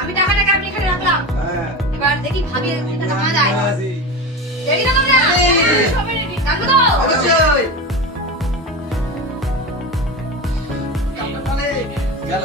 আমি টাকাটাকে আমি এখানে রাখলাম, এবার দেখি ভাবি টাকা যায়। রেডি না তোমরা? সবাই রেডি, রাখো তো? অবশ্যই। গেল